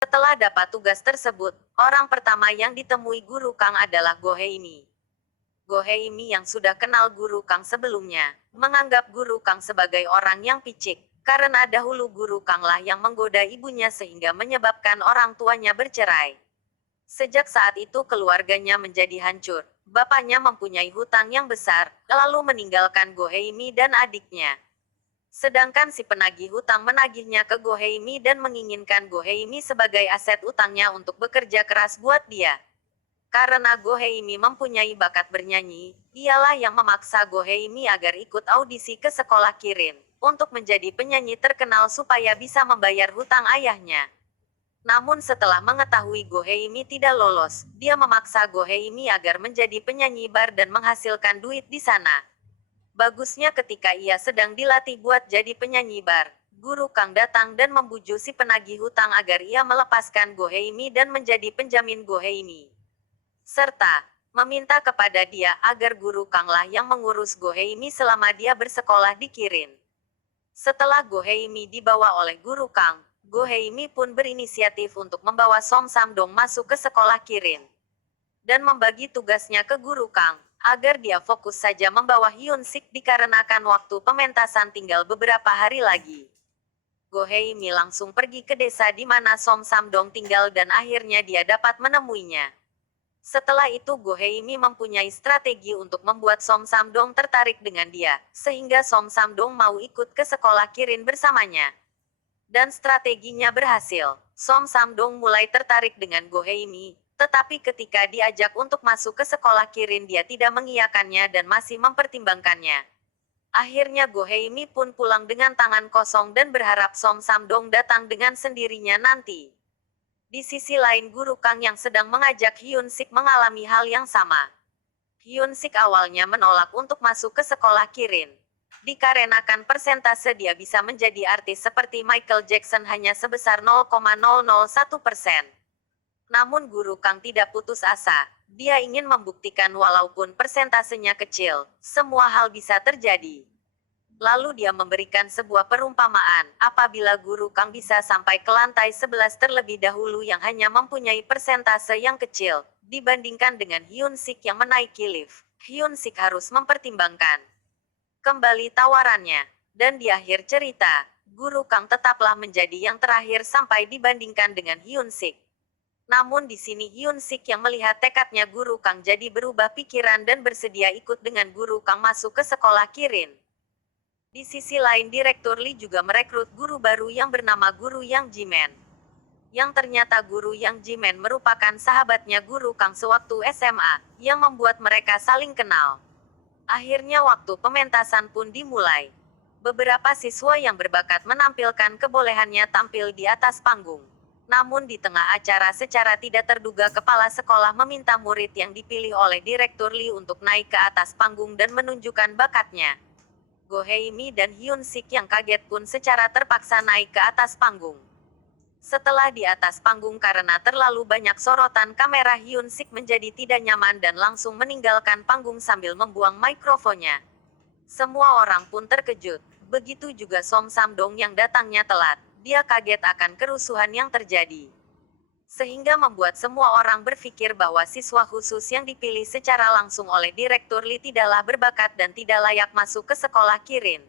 Setelah dapat tugas tersebut, orang pertama yang ditemui Guru Kang adalah Go Heimi. Go Heimi yang sudah kenal Guru Kang sebelumnya, menganggap Guru Kang sebagai orang yang picik, karena dahulu Guru Kang lah yang menggoda ibunya sehingga menyebabkan orang tuanya bercerai. Sejak saat itu keluarganya menjadi hancur. Bapaknya mempunyai hutang yang besar, lalu meninggalkan Go Heimi dan adiknya. Sedangkan si penagih hutang menagihnya ke Go Heimi dan menginginkan Go Heimi sebagai aset utangnya untuk bekerja keras buat dia. Karena Go Heimi mempunyai bakat bernyanyi, dialah yang memaksa Go Heimi agar ikut audisi ke sekolah Kirin, untuk menjadi penyanyi terkenal supaya bisa membayar hutang ayahnya. Namun setelah mengetahui Go Heimi tidak lolos, dia memaksa Go Heimi agar menjadi penyanyi bar dan menghasilkan duit di sana. Bagusnya ketika ia sedang dilatih buat jadi penyanyi bar, Guru Kang datang dan membujuk si penagih hutang agar ia melepaskan Go Heimi dan menjadi penjamin Go Heimi. Serta, meminta kepada dia agar Guru Kang lah yang mengurus Go Heimi selama dia bersekolah di Kirin. Setelah Go Heimi dibawa oleh Guru Kang, Go Heimi pun berinisiatif untuk membawa Som Samdong masuk ke sekolah Kirin. Dan membagi tugasnya ke Guru Kang, agar dia fokus saja membawa Hyun Sik dikarenakan waktu pementasan tinggal beberapa hari lagi. Go Heimi langsung pergi ke desa di mana Som Samdong tinggal dan akhirnya dia dapat menemuinya. Setelah itu Go Heimi mempunyai strategi untuk membuat Som Samdong tertarik dengan dia, sehingga Som Samdong mau ikut ke sekolah Kirin bersamanya. Dan strateginya berhasil. Som Samdong mulai tertarik dengan Go Heimi, tetapi ketika diajak untuk masuk ke sekolah Kirin dia tidak mengiyakannya dan masih mempertimbangkannya. Akhirnya Go Heimi pun pulang dengan tangan kosong dan berharap Som Samdong datang dengan sendirinya nanti. Di sisi lain Guru Kang yang sedang mengajak Hyun Sik mengalami hal yang sama. Hyun Sik awalnya menolak untuk masuk ke sekolah Kirin. Dikarenakan persentase dia bisa menjadi artis seperti Michael Jackson hanya sebesar 0,001%. Namun Guru Kang tidak putus asa. Dia ingin membuktikan walaupun persentasenya kecil, semua hal bisa terjadi. Lalu dia memberikan sebuah perumpamaan, apabila Guru Kang bisa sampai ke lantai 11 terlebih dahulu yang hanya mempunyai persentase yang kecil, dibandingkan dengan Hyun Sik yang menaiki lift, Hyun Sik harus mempertimbangkan kembali tawarannya. Dan di akhir cerita, Guru Kang tetaplah menjadi yang terakhir sampai dibandingkan dengan Hyun Sik. Namun di sini Hyun Sik yang melihat tekadnya Guru Kang jadi berubah pikiran dan bersedia ikut dengan Guru Kang masuk ke sekolah Kirin. Di sisi lain Direktur Lee juga merekrut guru baru yang bernama Guru Yang Jimen. Yang ternyata Guru Yang Jimen merupakan sahabatnya Guru Kang sewaktu SMA, yang membuat mereka saling kenal. Akhirnya waktu pementasan pun dimulai. Beberapa siswa yang berbakat menampilkan kebolehannya tampil di atas panggung. Namun di tengah acara secara tidak terduga kepala sekolah meminta murid yang dipilih oleh Direktur Lee untuk naik ke atas panggung dan menunjukkan bakatnya. Go Heimi dan Hyun Sik yang kaget pun secara terpaksa naik ke atas panggung. Setelah di atas panggung karena terlalu banyak sorotan kamera Hyun Sik menjadi tidak nyaman dan langsung meninggalkan panggung sambil membuang mikrofonnya. Semua orang pun terkejut. Begitu juga Som Samdong yang datangnya telat. Dia kaget akan kerusuhan yang terjadi. Sehingga membuat semua orang berpikir bahwa siswa khusus yang dipilih secara langsung oleh Direktur Lee tidaklah berbakat dan tidak layak masuk ke sekolah Kirin.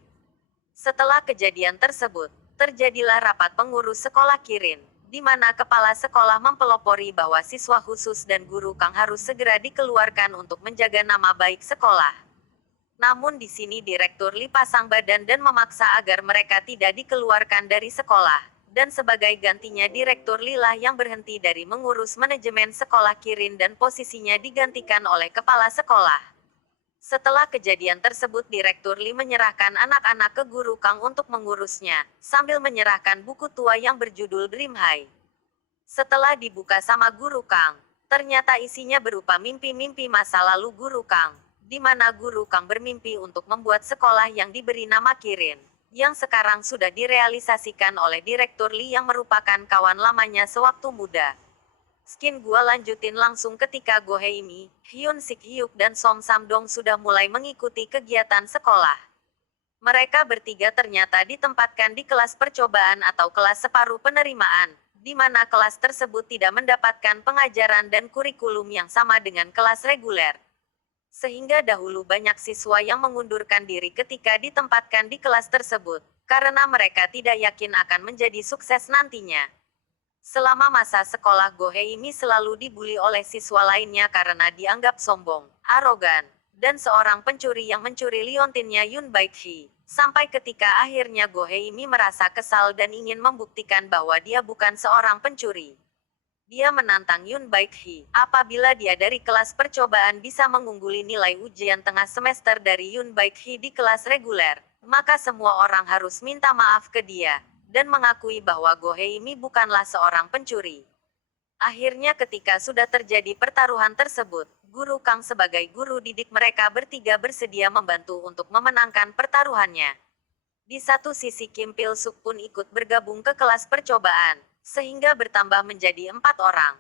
Setelah kejadian tersebut, terjadilah rapat pengurus sekolah Kirin, di mana kepala sekolah mempelopori bahwa siswa khusus dan Guru Kang harus segera dikeluarkan untuk menjaga nama baik sekolah. Namun di sini Direktur Lee pasang badan dan memaksa agar mereka tidak dikeluarkan dari sekolah. Dan sebagai gantinya Direktur Lee lah yang berhenti dari mengurus manajemen sekolah Kirin dan posisinya digantikan oleh kepala sekolah. Setelah kejadian tersebut Direktur Lee menyerahkan anak-anak ke Guru Kang untuk mengurusnya, sambil menyerahkan buku tua yang berjudul Dream High. Setelah dibuka sama Guru Kang, ternyata isinya berupa mimpi-mimpi masa lalu Guru Kang. Di mana Guru Kang bermimpi untuk membuat sekolah yang diberi nama Kirin, yang sekarang sudah direalisasikan oleh Direktur Lee yang merupakan kawan lamanya sewaktu muda. Skin gua lanjutin langsung ketika Go Heimi, Hyun Sik Hyuk dan Som Samdong sudah mulai mengikuti kegiatan sekolah. Mereka bertiga ternyata ditempatkan di kelas percobaan atau kelas separuh penerimaan, di mana kelas tersebut tidak mendapatkan pengajaran dan kurikulum yang sama dengan kelas reguler. Sehingga dahulu banyak siswa yang mengundurkan diri ketika ditempatkan di kelas tersebut, karena mereka tidak yakin akan menjadi sukses nantinya. Selama masa sekolah Goheimi selalu dibully oleh siswa lainnya karena dianggap sombong, arogan, dan seorang pencuri yang mencuri liontinnya Yun Baekhyun. Sampai ketika akhirnya Goheimi merasa kesal dan ingin membuktikan bahwa dia bukan seorang pencuri. Dia menantang Yun Baekhyun, apabila dia dari kelas percobaan bisa mengungguli nilai ujian tengah semester dari Yun Baekhyun di kelas reguler, maka semua orang harus minta maaf ke dia dan mengakui bahwa Goheimi bukanlah seorang pencuri. Akhirnya ketika sudah terjadi pertaruhan tersebut, Guru Kang sebagai guru didik mereka bertiga bersedia membantu untuk memenangkan pertaruhannya. Di satu sisi Kim Pil Suk pun ikut bergabung ke kelas percobaan, sehingga bertambah menjadi 4 orang.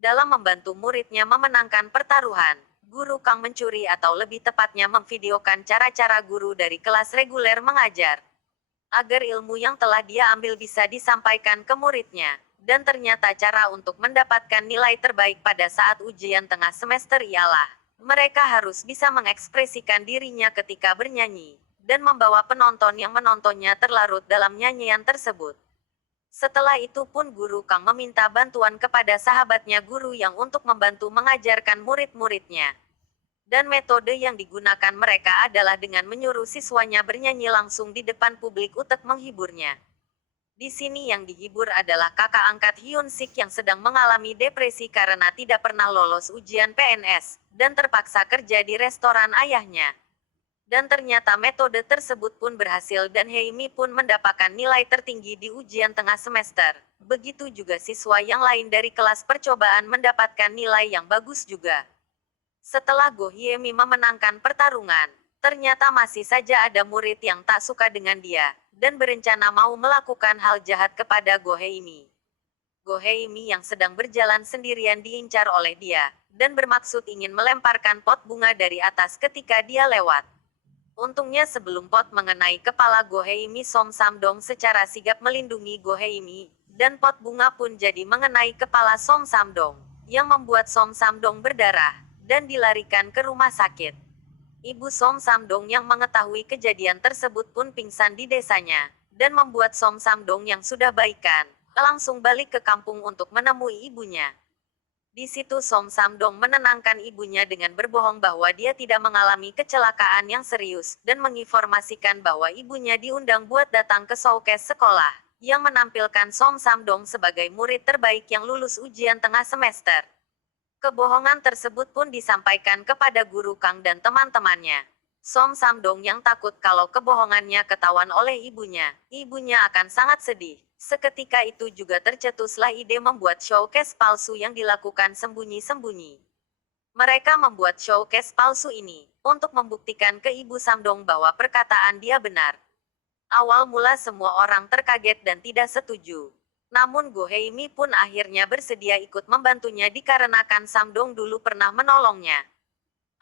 Dalam membantu muridnya memenangkan pertaruhan, Guru Kang mencuri atau lebih tepatnya memvideokan cara-cara guru dari kelas reguler mengajar, agar ilmu yang telah dia ambil bisa disampaikan ke muridnya. Dan ternyata cara untuk mendapatkan nilai terbaik pada saat ujian tengah semester ialah, mereka harus bisa mengekspresikan dirinya ketika bernyanyi, dan membawa penonton yang menontonnya terlarut dalam nyanyian tersebut. Setelah itu pun Guru Kang meminta bantuan kepada sahabatnya guru yang untuk membantu mengajarkan murid-muridnya. Dan metode yang digunakan mereka adalah dengan menyuruh siswanya bernyanyi langsung di depan publik untuk menghiburnya. Di sini yang dihibur adalah kakak angkat Hyun Sik yang sedang mengalami depresi karena tidak pernah lolos ujian PNS, dan terpaksa kerja di restoran ayahnya. Dan ternyata metode tersebut pun berhasil dan Heimi pun mendapatkan nilai tertinggi di ujian tengah semester. Begitu juga siswa yang lain dari kelas percobaan mendapatkan nilai yang bagus juga. Setelah Go Hyemi memenangkan pertarungan, ternyata masih saja ada murid yang tak suka dengan dia, dan berencana mau melakukan hal jahat kepada Go Hyemi. Go Hyemi yang sedang berjalan sendirian diincar oleh dia, dan bermaksud ingin melemparkan pot bunga dari atas ketika dia lewat. Untungnya sebelum pot mengenai kepala Go Hyemi, Som Samdong secara sigap melindungi Go Hyemi, dan pot bunga pun jadi mengenai kepala Som Samdong, yang membuat Som Samdong berdarah dan dilarikan ke rumah sakit. Ibu Som Samdong yang mengetahui kejadian tersebut pun pingsan di desanya, dan membuat Som Samdong yang sudah baikan, langsung balik ke kampung untuk menemui ibunya. Di situ Som Samdong menenangkan ibunya dengan berbohong bahwa dia tidak mengalami kecelakaan yang serius, dan menginformasikan bahwa ibunya diundang buat datang ke showcase sekolah, yang menampilkan Som Samdong sebagai murid terbaik yang lulus ujian tengah semester. Kebohongan tersebut pun disampaikan kepada Guru Kang dan teman-temannya. Som Samdong yang takut kalau kebohongannya ketahuan oleh ibunya akan sangat sedih. Seketika itu juga tercetuslah ide membuat showcase palsu yang dilakukan sembunyi-sembunyi. Mereka membuat showcase palsu ini untuk membuktikan ke Ibu Samdong bahwa perkataan dia benar. Awal mula semua orang terkaget dan tidak setuju. Namun Go Hyemi pun akhirnya bersedia ikut membantunya dikarenakan Samdong dulu pernah menolongnya.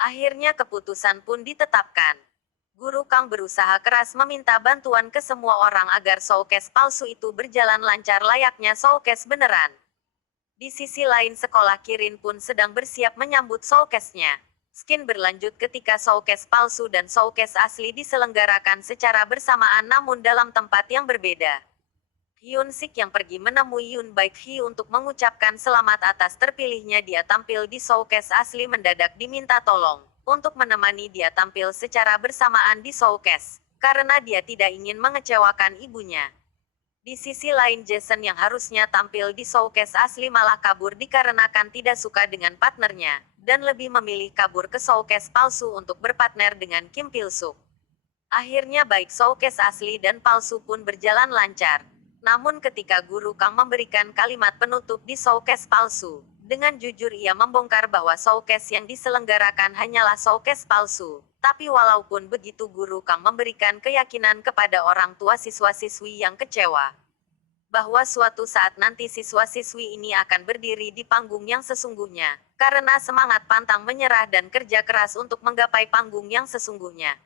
Akhirnya keputusan pun ditetapkan. Guru Kang berusaha keras meminta bantuan ke semua orang agar showcase palsu itu berjalan lancar layaknya showcase beneran. Di sisi lain sekolah Kirin pun sedang bersiap menyambut showcase-nya. Skin berlanjut ketika showcase palsu dan showcase asli diselenggarakan secara bersamaan namun dalam tempat yang berbeda. Hyun Sik yang pergi menemui Yun Baekhyun untuk mengucapkan selamat atas terpilihnya dia tampil di showcase asli mendadak diminta tolong untuk menemani dia tampil secara bersamaan di showcase, karena dia tidak ingin mengecewakan ibunya. Di sisi lain Jason yang harusnya tampil di showcase asli malah kabur dikarenakan tidak suka dengan partnernya, dan lebih memilih kabur ke showcase palsu untuk berpartner dengan Kim Pil Suk. Akhirnya baik showcase asli dan palsu pun berjalan lancar. Namun ketika Guru Kang memberikan kalimat penutup di showcase palsu, dengan jujur ia membongkar bahwa showcase yang diselenggarakan hanyalah showcase palsu. Tapi walaupun begitu Guru Kang memberikan keyakinan kepada orang tua siswa-siswi yang kecewa, bahwa suatu saat nanti siswa-siswi ini akan berdiri di panggung yang sesungguhnya, karena semangat pantang menyerah dan kerja keras untuk menggapai panggung yang sesungguhnya.